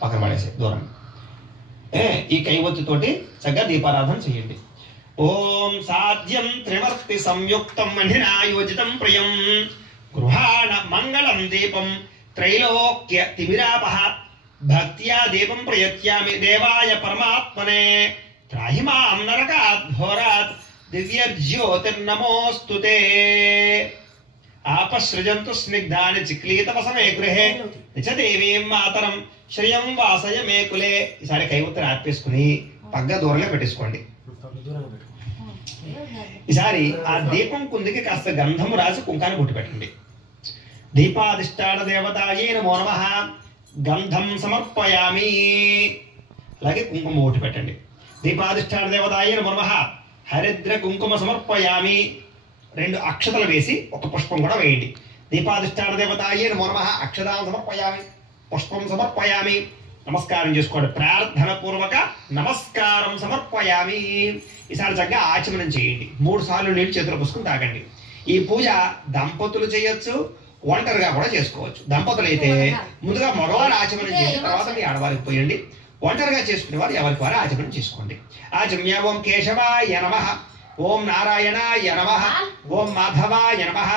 పక్కన పడేసే దూరం. ఈ కైవత్తుతోటి చక్కగా దీపారాధన చేయండి. ఓం సాధ్యం త్రివర్తి సంయుక్తం మణినాయోజితం ప్రియం గృహాణ మంగళం దీపం త్రైలోక్య తిమిరాపహ భక్త్యా దీపం ప్రయత్యామి దేవాయ పరమాత్మనే త్రాహి మాం నరకాత్ ఘోరాత్ దివ్యజ్యోతిర్నమోస్తుతే. ఆపసృజంతు స్నిగ్ధాని చిక్లీతవసమే గృహే నిచ దేవీం మాతరం శ్రియం వాసయ మే కులే. ఈసారి కైవత్తుని ఆర్పేసుకుని పగ్గ దూరంగా పెట్టేసుకోండి. ఈసారి ఆ దీపం కుందికి కాస్త గంధము రాసి కుంకాన్ని బొట్టు పెట్టండి. దీపాధిష్టాన దేవతాయే నమో నమః గంధం సమర్పయామి. అలాగే కుంకుమ బొట్టు పెట్టండి. దీపాధిష్టాన దేవతాయే నమో నమః హరిద్ర కుంకుమ సమర్పయామి. 2 అక్షతలు వేసి ఒక పుష్పం కూడా వేయండి. దీపాధిష్టాన దేవతాయే నమో నమః అక్షతాం సమర్పయామి పుష్పం సమర్పయామి. నమస్కారం చేసుకోండి. ప్రార్థన పూర్వక నమస్కారం సమర్పయామి. ఈసారి చక్కగా ఆచమనం చేయండి. 3 సార్లు నీళ్ళు చేతులు పుసుకుని తాగండి. ఈ పూజ దంపతులు చేయొచ్చు, ఒంటరిగా కూడా చేసుకోవచ్చు. దంపతులు అయితే ముందుగా మగవారు ఆచమనం చేసి తర్వాత మీ ఆడవారికి పోయండి. ఒంటరిగా చేసుకునే వారు ఎవరికి వారు ఆచమనం చేసుకోండి. ఆచమ్య ఓం కేశవాయ నమః ఓం నారాయణాయ నమః ఓం మాధవాయ నమః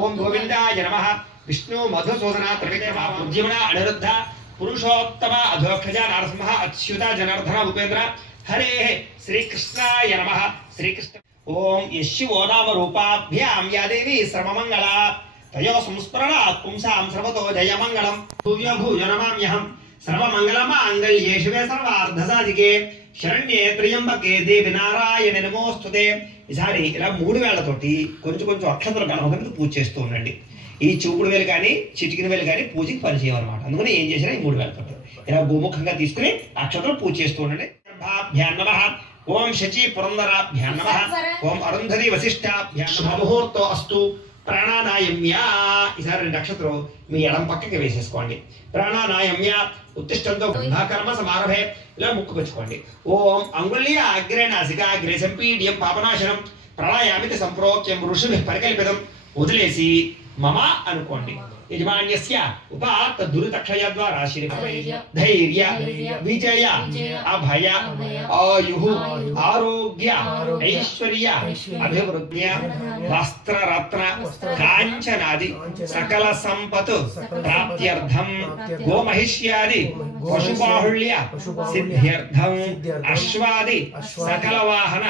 ఓం గోవిందాయ నమః విష్ణు మధుసూదన త్రివిక్రమ ఉద్యమన అనిరుద్ధ పురుషోత్తమ అధోక్షజ నరసింహ అచ్యుత జనార్దన ఉపేంద్ర హరే శ్రీకృష్ణాయ నమః. శ్రీకృష్ణ ఓం యశివో నామ రూపాభ్యాం యా దేవి సర్వమంగళ తయో సంస్మరణాత్ పుంసాం సర్వతో జయమంగళం. భూయ భూయ నమామ్యహం సర్వమంగళమాంగళ్యే శివే సర్వార్ధసాధికే శరణ్యే త్ర్యంబకే దేవి నారాయణి నమోస్తుతే. ఈసారి ఇలా 3 వేళ్లతోటి కొంచెం అక్షతలు గణపతి మీద పూజ చేస్తూ ఉండండి. ఈ చూపుడు వేలు కానీ చిటికిన వేలు కానీ పూజకి పనిచేయమన్నమాట. అందుకని ఏం చేసినా ఈ 3 వేళ్లతో ఇలా గోముఖంగా తీసుకుని అక్షతలు పూజ చేస్తూ ఉండండి. ఓం శచి పురందరాభ్యాం నమః ఓం అరుంధతి వశిష్టాభ్యాం నమః. ముహూర్తో అస్తు ప్రాణానాయమ్య. ఈసారి 2 అక్షతలు మీ ఎడం పక్కకి వేసేసుకోండి. ప్రాణానాయమ్య ఉత్తిష్టంతో బ్రహ్మకర్మ సమారభే. ఇలా ముక్కుకొచ్చుకోండి. ఓం అంగుళ్య అగ్రే నాసికాగ్రే సంపీడ్యం పాపనాశనం ప్రాణాయామితి సంప్రోక్యం ఋషిభిః పరికల్పితం. వదిలేసి మమ అనుకోండి. యజమాన్యస్య ఉపాత్త దురితక్షయ ద్వారా ధైర్య విజయ అభయ ఆయుః ఆరోగ్య ఐశ్వర్య అభివృద్ధి వస్త్రరత్న కాంచనాది సకల సంపత్ ప్రాప్త్యర్థం గోమహిష్యాది పశుబాహుళ్య సిద్ధ్యర్థం అశ్వాది సకల వాహన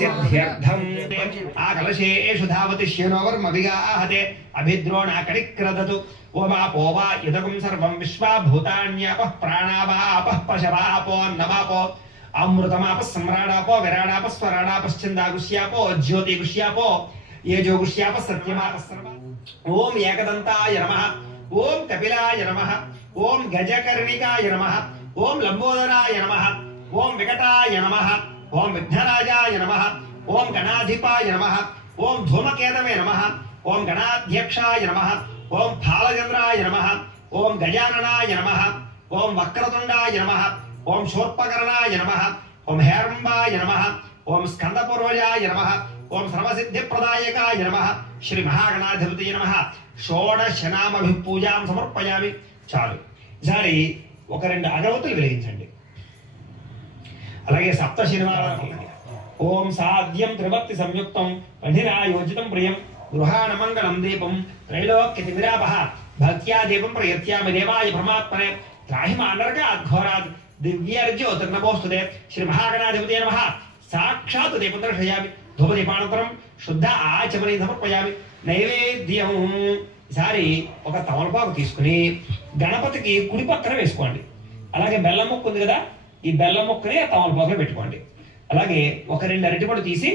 సిద్ధ్యర్థం. ఆ కలశేషు ధావతి శ్యేనోవర్మ విగాహతే అభిద్రోణాకడిక్రదతు. ఓమాపో వా యుదకం సర్వం విశ్వాభూతాన్యాపః ప్రాణావాపః పశవాపోన్నమాపో అమృతమాప సమ్రాడాపో విరాడాప స్వరాడాపశ్చందాగుష్యాపో జ్యోతిగుష్యాపో ఏజోగుష్యాప సత్యమాప సర్వ. ఓం ఏకదంతాయ నమః ఓం కపిలాయ నమః ఓం గజకర్ణికాయ నమః ఓం లంబోదరాయ నమః ఓం వికటాయ నమః ఓం విఘ్నరాజాయ నమః ఓం గణాధిపాయ నమః ఓం ధూమకేతవే నమః ఓం గణాధ్యక్షాయ నమః ఓం ఫాలచంద్రాయ నమః ఓం గజాననాయ నమః ఓం వక్రతుండాయ నమః ఓం శూర్పకర్ణాయ నమః ఓం హేరంబాయ నమః ఓం స్కందపూర్వజాయ నమః ఓం సర్వసిద్ధిప్రదాయకాయ నమః శ్రీ మహాగణాధిపతయే నమః. షోడశనామభిపూజాం సమర్పయామి. చాలు. ఈసారి ఒక 2 అగరవత్తులు వెలిగించండి. అలాగే సప్త శనివారాలు ఓం సాధ్యం త్రివర్తి సంయుక్తం పండిరాయోజితం ప్రియం గృహాణ మంగళం దీపం త్రైలోక్య తిమిరాపహ భక్త్యా దీపం ప్రయత్యామి దేవాయ పరమాత్మనే త్రాహి మాం నరకాత్ ఘోరాత్ దివ్యజ్యోతిర్నమోస్తుతే. శ్రీ మహాగణాధిపతయే నమః. సాక్షాత్ దీపం దర్శయామి. ధూపదీపానంతరం శుద్ధ ఆచమని సమర్పయామి. నైవేద్యం. ఈసారి ఒక తమలపాకు తీసుకుని గణపతికి కుడి పక్కన వేసుకోండి. అలాగే బెల్లం ముక్క ఉంది కదా, ఈ బెల్లం ముక్కని ఆ తమలపాకులో పెట్టుకోండి. అలాగే ఒక 2 అరటిపండు తీసి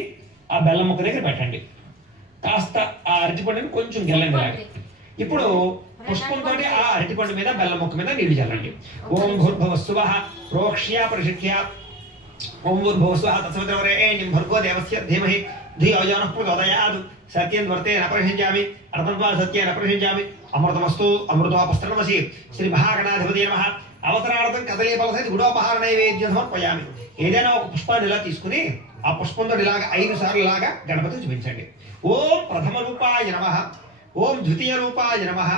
ఆ బెల్లం ముక్క దగ్గర పెట్టండి. కాస్త ఆ అరటిపండుని కొంచెం గెల్లండి. అలాగే ఇప్పుడు పుష్పంతో ఆ అరటిపండు మీద బెల్లం ముక్క మీద నీళ్లు చల్లండి. ఓం భూర్భువస్సువః ప్రోక్ష్య ప్రశిక్ష్య ఓం భూర్భువస్సువః తత్సవితుర్వరేణ్యం భర్గో దేవస్య ధీమహి ధియో యో నః ప్రచోదయాత్. సత్యం వర్తేన ప్రశించామి అర్థంత్వా సత్యేన ప్రశించామి. అమృతమస్తు అమృతోపస్త్రమసి. శ్రీ మహాగణాధిపతయే నమః. అవసరార్థం కదలీ ఫలసహిత గుడోపహార నైవేద్యం సమర్పయామి. ఏదైనా ఒక పుష్పాన్ని ఇలా తీసుకుని ఆ పుష్పంతో ఇలాగా 5 సార్లు ఇలాగా గణపతిని చూపించండి. ఓం ప్రథమ రూపాయ నమః ఓం ద్వితీయ రూపాయ నమః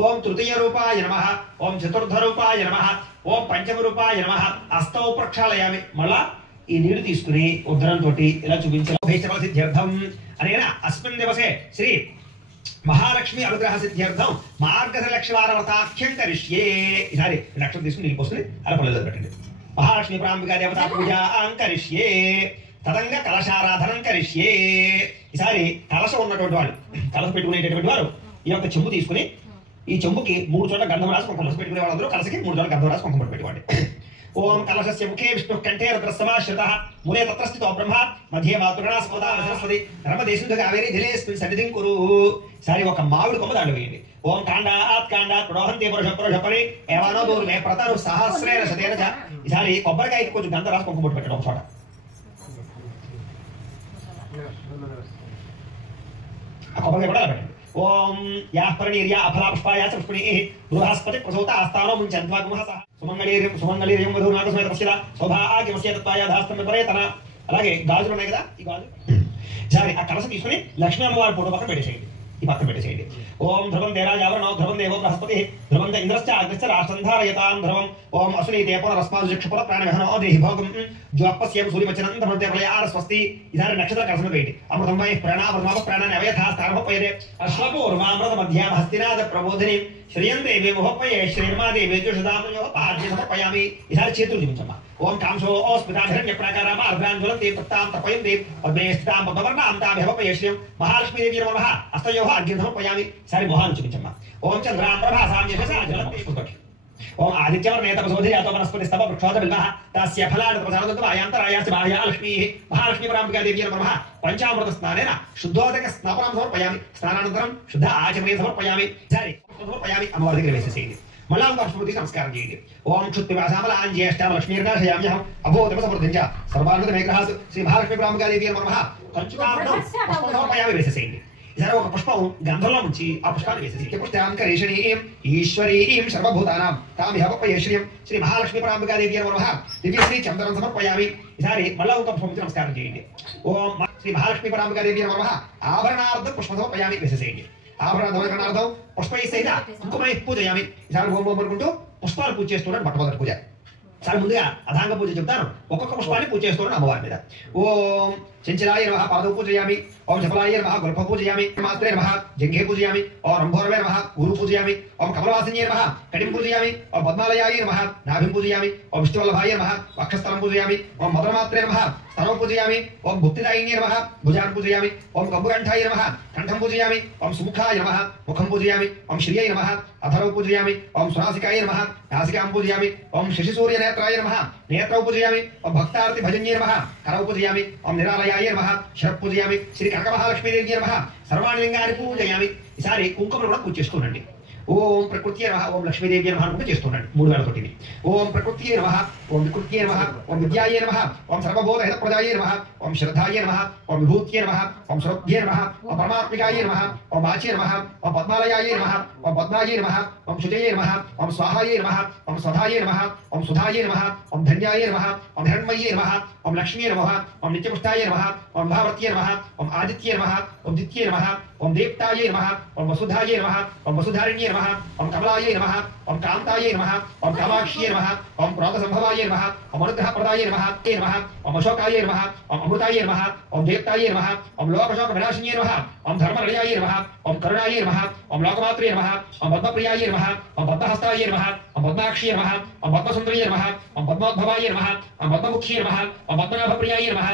ఓం తృతీయ రూపాయ నమః ఓం చతుర్థ రూపాయ నమః ఓం పంచమరూపాయ నమః అస్తౌ ప్రక్షాళయామి. మళ్ళా ఈ నీళ్లు తీసుకుని ఉద్దరంతో ఇలా చూపించాలి. సిద్ధ్యర్థం అనేనా అస్మిన్ దివసే శ్రీ మహాలక్ష్మి అనుగ్రహ సిద్ధ్యర్థం మార్గశిరలక్ష్మీవార వ్రతాఖ్యం కరిష్యే. ఈసారి లక్ష్యం తీసుకుని నీళ్ళు పోసుకుని అలా పనులు పెట్టండి. మహాలక్ష్మి ప్రాంబికా దేవతా పూజ కరిష్యే. తదంగా కలశారాధనం కరిష్యే. ఈసారి కలశం ఉన్నటువంటి వాళ్ళు, కలశ పెట్టుకునేటటువంటి వారు ఈ యొక్క చెంబు తీసుకుని ఈ చెంబుకి 3 చోట్ల గంధం రాసి కుంకుమ పెట్టుకునే వాళ్ళందరూ కలశకి 3 చోట్ల గంధం రాసి కుంకుమ పెట్టుకోండి. ఓం కలశస్య ముఖే విష్ణు కంఠే రుద్రస్తమాశ్రితః మూలే తత్ర స్థితో బ్రహ్మ మధ్యే మాతృగణా స్మృతా సరస్వతి నర్మదేశం కావేరి జలేస్మిన్ సన్నిధిం కురు. ఈసారి ఒక మామిడి కొమ్మ దాంట్లో వేయండి. ఓం కాండాత్ ప్రోహంతి పురుషపరి ఏవానో దూరమే ప్రతరు సహస్రేణ శతేన చ. ఈసారి కొబ్బరికాయకి కొంచెం గంధం రాసి కుంకుమ పెట్టండి ఒక చోట. ఆ కొబ్బరికాయ కూడా పెట్టండి. ఓం యాః పరిణీర్య అఫలా పుష్పాయ పుష్పిణీః బృహస్పతి ప్రసూత ఆస్థానో ముంచంత్వాగుమః సహ సుమంగళీర్యం వధూనాగస్మేత పశ్చిత సౌభాగ్యమస్య తత్వాయ ధాస్తమ పరేతన. అలాగే గాజులు ఉన్నాయి కదా, ఈ గాజు సరే ఆ కలశ తీసుకుని లక్ష్మీ అమ్మవారి ఫోటో పక్కన పెట్టేసేయండి. ఈ పక్కన పెట్టేసేయండి. ఓం ధ్రువం దేరాజావరణో ధ్రువం దేవో బృహస్పతి ధ్రువం ఇంద్రశ్చ అగ్నిశ్చ రాష్ట్రంధారయతాం ధ్రువం. ఓం అశ్వనీతే పునరస్మాదుక్షపుర ప్రాణవిహనో దేహి భోగం జ్వాపస్యం సూర్యపచనం ధ్రువంతే ప్రళయార స్వస్తి. ఈసారి నక్షత్ర కలశం వేయండి. అమృతం వై ప్రాణామృతమాప ప్రాణాన్ని అవయథాస్థానోపయదే అశ్వపూర్వామృత మధ్యామ హస్తినాథ ప్రబోధిని శ్రియం దేవి ముహపయే శ్రీర్మాదేవి జ్యుషదామయో పాద్య సమర్పయామి. ఈసారి చేతులు చూపించమ్మా. ఓం కాంశో స్మితాధిరణ్య ప్రాకారామ అర్ధాంజులంతే తప్తాం తపయంతే పద్మే స్థితాం పద్మవర్ణాం తాభ్యవపయే శ్రియం మహాలక్ష్మీదేవి నమః అస్తయోః అర్ఘ్యం సమర్పయామి. ఈసారి మొహాన్ని చూపించమ్మా. ఓం చంద్రాం ప్రభాసాం యశసా జలంతి. ఓం ఆదిత్యవర్ణే తపసోధి యాతో వనస్పతి స్తవ వృక్షోద బిల్వః తస్య ఫలాని ప్రసాదం ఆయాంతరాయాసి మహాలక్ష్మీ మహాలక్ష్మీ పరాంబికాదేవి నమః. పంచామృత స్నానేన శుద్ధోదక స్నాపనం సమర్పయామి. స్నానానంతరం శుద్ధ ఆచమనే సమర్పయామి. సరే సమర్పయామి. అమ్మవారి దగ్గర వేసేసేయండి. మళ్ళా పుష్పతి నమస్కారం చేయండి. ఓం క్షుత్పిపాసామలాం జ్యేష్ఠాం లక్ష్మీర్నాశయామ్యహం అభోదమ సమృద్ధించ సర్వానంద మేఘ్రహాస్ శ్రీ మహాలక్ష్మీ పరాంబికాదేవి నమః. కంచుకార్ధం సమర్పయామి. వేసేసేయండి. ఈసారి ఒక పుష్పం గంధంలో ఉంచి ఆ పుష్పాన్ని వేసేసి పుష్టాం కరీషణీం ఈశ్వరీం సర్వభూతానాం తామిహపయే శ్రీయం శ్రీ మహాలక్ష్మీ పరాంబికాదేవి నమః. దివ్యశ్రీ చందనం సమర్పయామి. ఈసారి మళ్ళా ఒక పుష్పం నమస్కారం చేయండి. ఓం శ్రీ మహాలక్ష్మీ పరాంబికాదేవి నమః. ఆభరణార్థ పుష్పం సమర్పయామి. వేసేసేయండి. ఆభరణార్థం పుష్పై సహిత కుంకుమై పూజయామి. ఈసారి ఓం ఓం అనుకుంటూ పుష్పాలు పూజ చేస్తున్నాడు. మొట్టమొదటి పూజ. చాలా ముందుగా అధాంగ పూజ చెప్తాను. ఒక్కొక్క పుష్పాన్ని పూజ చేస్తున్నాడు అమ్మవారి మీద. ఓం చంచలాయ నమః పాదౌ పూజయామి. ఓం చపలాయ నమః గొల్ప పూజయామి. మాత్రే నమః జంఘే పూజయామి. ఓం రంభోరవే నమః ఊరు పూజయామి. ఓం కమలవాసిన్యే నమః కటిం పూజయామి. ఓం పద్మాలయాయ నమః నాభిం పూజయామి. ఓం విష్ణువల్లభాయ నమః వక్షస్థలం పూజయామి. ఓం మధురమాత్రే నమః స్తనౌ పూజయామి. ఓం భుక్తిదాయిన్యే నమః భుజాన్ పూజయామి. ఓం కంబుకంఠాయ నమః కంఠం పూజయామి. ఓం సుముఖాయ నమః ముఖం పూజయామి. ఓం శ్రియై నమః అధరౌ పూజయామి. ఓం సునాసికాయ నమః నాసికాం పూజయామి. ఓం శశిసూర్య నేత్రాయ నమః నేత్రౌ పూజయామి. ఓం భక్తార్తి భజన్యే నమః కరౌ పూజయామి. ఓం నిరాలయాయ నమః శరః పూజయామి. శ్రీ కనకమహాలక్ష్మీదేవి నమః సర్వాణి లింగాన్ని పూజయామి. ఈసారి కుంకుమను కూడా పూజ చేసుకోనండి. ఓం ప్రకృత్యే నమః ఓం లక్ష్మీదేవి నమః అనుకుంటూ చేస్తున్నాడు 3 వేల తోటిది. ఓం ప్రకృత్యే నమః ఓం వికృత్యే నమః ఓం విద్యాయే నమః ఓం సర్వబోధ హితప్రదాయే నమః ఓం శ్రద్ధాయే నమః ఓం విభూత్యే నమః ఓం శ్రద్ధే నమః ఓం పరమాత్మికాయే నమః ఓం వాచ్యే నమః ఓం పద్మాలయాయే నమః ఓం పద్మాయే నమః ఓం శుచయే నమః ఓం స్వాహాయే నమః ఓం స్వధాయే నమః ఓం సుధాయే నమః ఓం ధన్యాయే నమః ఓం హిరణ్మయే నమః ఓం లక్ష్మీ నమః ఓం నిత్యపుష్టాయే నమః ఓం భావత్యే నమః ఓం ఆదిత్యే నమః ఓం దిత్యే నమః ఓం దేప్తాయే నమః ఓం వసుధాయే నమః ఓం వసుధారిణ్యే నమః ఓం కమలాయే నమః ఓం కాంతాయే నమః ఓం కామాక్ష్యే నమః ఓం క్రోధ సంభవాయే నమః ఓం అనుగ్రహప్రదాయే నమః తే నమః ఓం అశోకాయే నమః ఓం అమృతాయే నమః ఓం దేప్తాయే నమః ఓం లోకశోక వినాశిన్యే నమః ఓం ధర్మరళయాయే నమః ఓం కరుణాయే నమః ఓం లోకమాత్రే నమః ఓం పద్మప్రియాయే నమః ఓం పద్మహస్తాయే నమః ఓం పద్మాక్ష్యే నమః ఓం పద్మసుందరియే నమః ఓం పద్మోద్భవాయే నమః ఓం పద్మముఖ్యే నమః ఓం పద్మనాభప్రియాయే నమః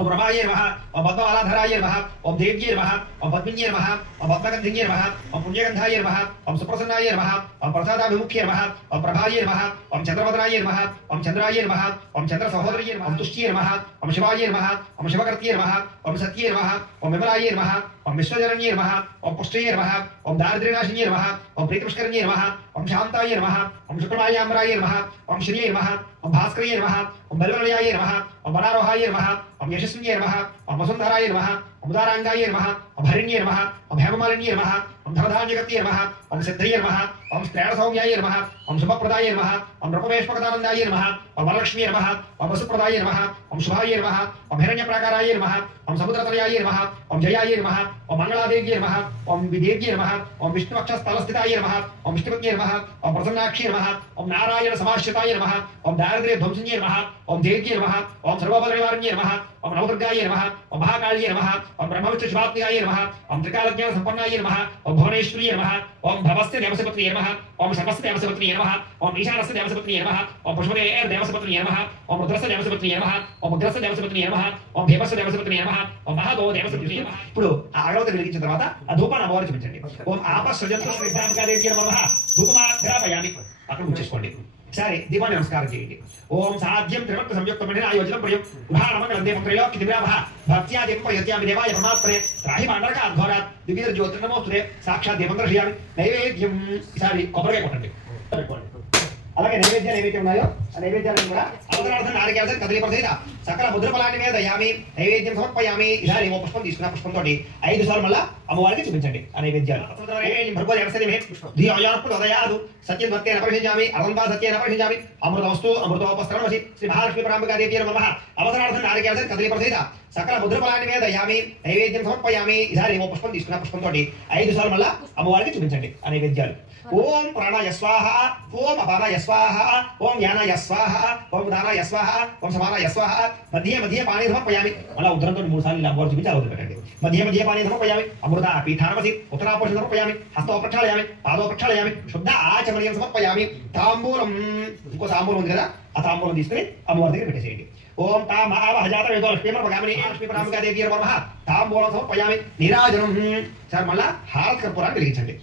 ఓం రమాయే నమః ఓం పద్మవాలాధరాయే నమః ఓం దేవ్యే నమః ఓం పద్మిన్యే నమః ఓం పద్మగంధిన్యే నమః ఓం పుణ్యగంధాయే నమః ఓం సుప్రసన్నాయే నమః ఓం ప్రసాదాభిముఖ్యే నమః ఓం ప్రభాయే నమః ఓం చంద్రవదనాయే నమః ఓం చంద్రాయే నమః ఓం చంద్ర సహోదరియే నమః ఓం తుష్ట్యే నమః ఓం శివాయే నమః ఓం శివకర్త్యే నమః ఓం సత్యే నమః ఓం విమలాయే నమః ఓం విశ్వజనన్యే నమః ఓం పుష్ట్యే నమః ఓం దారిద్ర్యనాశిన్యే నమః ఓం ప్రీతిపుష్కరిణ్యే నమః ఓం శాంతాయే నమః ఓం శుక్రమాయామరాయే నమః ఓం శ్రీయే నమః ఓం భాస్కరయే నమః ఓం బలవలయాయే నమః ఓం వనారోహాయే నమః ఓం యశస్విన్యే నమః ఓం వసుంధరాయే నమః ఓం ఉదారాంగాయే నమః ఓం హరిణ్యే నమః ఓం హేమమాలిన్యే నమః ఓం ధనధాన్యగత్యై నమః ఓం సిద్ధయ్యై నమః ఓం శ్రేణసౌమ్యాయ నమః ఓం శుభప్రదాయ నమః ఓం రూపవేష్మకదానందాయ నమః ఓం వరలక్ష్మీ నమః ఓం వసుప్రదాయ నమః ఓం శుభాయ నమః ఓం హిరణ్యప్రాకారాయ నమః ఓం సముద్రతనయాయ నమః ఓం జయాయ నమః ఓం మంగళాదేవ్యై నమః ఓం విదేవ్యై నమః ఓం విష్ణువక్షస్థలస్థితాయ నమః ఓం విష్ణుపత్యై నమః ఓం ప్రసన్నాక్షి నమః ఓం నారాయణ సమాశ్రితాయ నమః ఓం దారిద్ర్య ధ్వంసన్యై నమః ఓం దేవ్యై నమః ఓం సర్వబలనివారణ్యై నమః ఓం నవదుర్గాయ నమః ఓం మహాకాళ్యై నమః ఓం బ్రహ్మవిష్ణు శివాత్మికాయ నమః ఓం త్రికాలజ్ఞాన సంపన్నాయ నమః ఓం భువనేశ్వర్యై నమః ఓం భవస్య దేవసపత్న్యై నమః ఓం శర్వస్య దేవసపత్న్యై నమః ఓం ఈశానస్య దేవసపత్న్యై నమః ఓం పుష్పదేవ దేవసపత్న్యై నమః ఓం రుద్రస్య దేవసపత్న్యై నమః ఓం ఉగ్రస్య దేవసపత్న్యై నమః ఓం భీమస్య దేవసపత్న్యై నమః ఓం మహాదో దేవసపత్న్యై నమః. ఇప్పుడు ఆ అగరవత్తి వెలిగించిన తర్వాత ఆ ధూపాన్ని అమ్మవారు చూపించండి. ఓం ఆపసృజతు శ్రీరామకాదేవ్యై నమః ధూపమాగ్రాపయామి. అక్కడ ఉంచేసుకోండి. సరే దీపాన్ని నమస్కారం చేయండి. ఓం సాధ్యం త్రివక్త సంయుక్తమైన ఆయోజనం ప్రియం గృహాణమంగళం దేవం త్రైలోక్య దివ్యాభ భక్త్యాదిం ప్రయత్యామి దేవాయ పరమాత్మనే రాహి మండరక అధ్వరాత్ దివ్య జ్యోతిర్నమోస్తుతే సాక్షాత్ దీపం దర్శయామి. నైవేద్యం ఈసారి కొబ్బరికాయ కొట్టండి. అలాగే నైవేద్యాలు ఏవైతే ఉన్నాయో ఆ నైవేద్యాలను కూడా అవతరార్థం నారికేళం కదలీపరిత సకల ముద్రఫలాన్ని మీద దయామి నైవేద్యం సమర్పయామి. ఈసారి ఓ పుష్పం తీసుకున్న పుష్పంతో 5 సార్లు మళ్ళా అమ్మవారికి చూపించండి ఆ నైవేద్యాలు. సత్యం సత్యేన పరిశించామి అర్ధంబా సత్యేన పరిశించామి అమృతవస్తు అమృతోపస్త్రమసి శ్రీ మహాలక్ష్మీ పరాంబికాదేవ్యై నమః. అవతరార్థం నారికేళం కదలీపరిత సకల ముద్రఫలాన్ని మీద దయామి నైవేద్యం సమర్పయామి. ఈసారి ఓ పుష్పం తీసుకున్న పుష్పంతో 5 సార్లు మళ్ళా అమ్మవారికి చూపించండి ఆ నైవేద్యాలు. ఓం ప్రాణాయ స్వాహ ఓం అపానాయ స్వాహ ఓం యానాయ స్వాహ ఓం దానాయ స్వాహ ఓం సమానాయ స్వాహ. మధ్య మధ్య పానీ సమర్పయామి. మళ్ళా ఉత్తరంతో 3 సార్లు ఇలా అమ్మవారు చూపించి అలా వదిలిపెట్టండి. మధ్య మధ్య పానీ సమర్పయామి. అమృత పీఠానమసి ఉత్తరాపోషణ సమర్పయామి. హస్తో ప్రక్షాళయామి పాదో ప్రక్షాళయామి శుద్ధ ఆచమనీయం సమర్పయామి. తాంబూలం ఇంకో తాంబూలం ఉంది కదా ఆ తాంబూలం తీసుకుని అమ్మవారి దగ్గర పెట్టేసేయండి. ఓం తాం మహావహజాత వేదో లక్ష్మీపరమగామిని లక్ష్మీ పరాంబికాదేవ్యై నమః. తాంబూలం సమర్పయామి. నీరాజనం సార్ మళ్ళా హారత్ కర్పూరాన్ని వెలిగించండి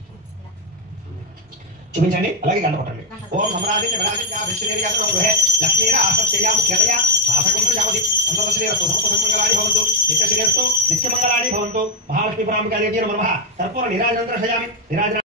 చూపించండి. అలాగే గంట కొట్టండి. ఓం సమరాజించ విరాజించ విష్ణుదేవ్యాతో గృహే లక్ష్మీర ఆసస్యయా ముఖ్యతయా శాసకుంత్ర యావతి సంతోషశ్రీరస్తు సమస్తమంగళాని భవంతు నిత్యశ్రీరస్తు నిత్యమంగళాని భవంతు. మహాలక్ష్మీ పరాంబికాదేవ్యై నమః. కర్పూర నీరాజనం దర్శయామి. నీరాజన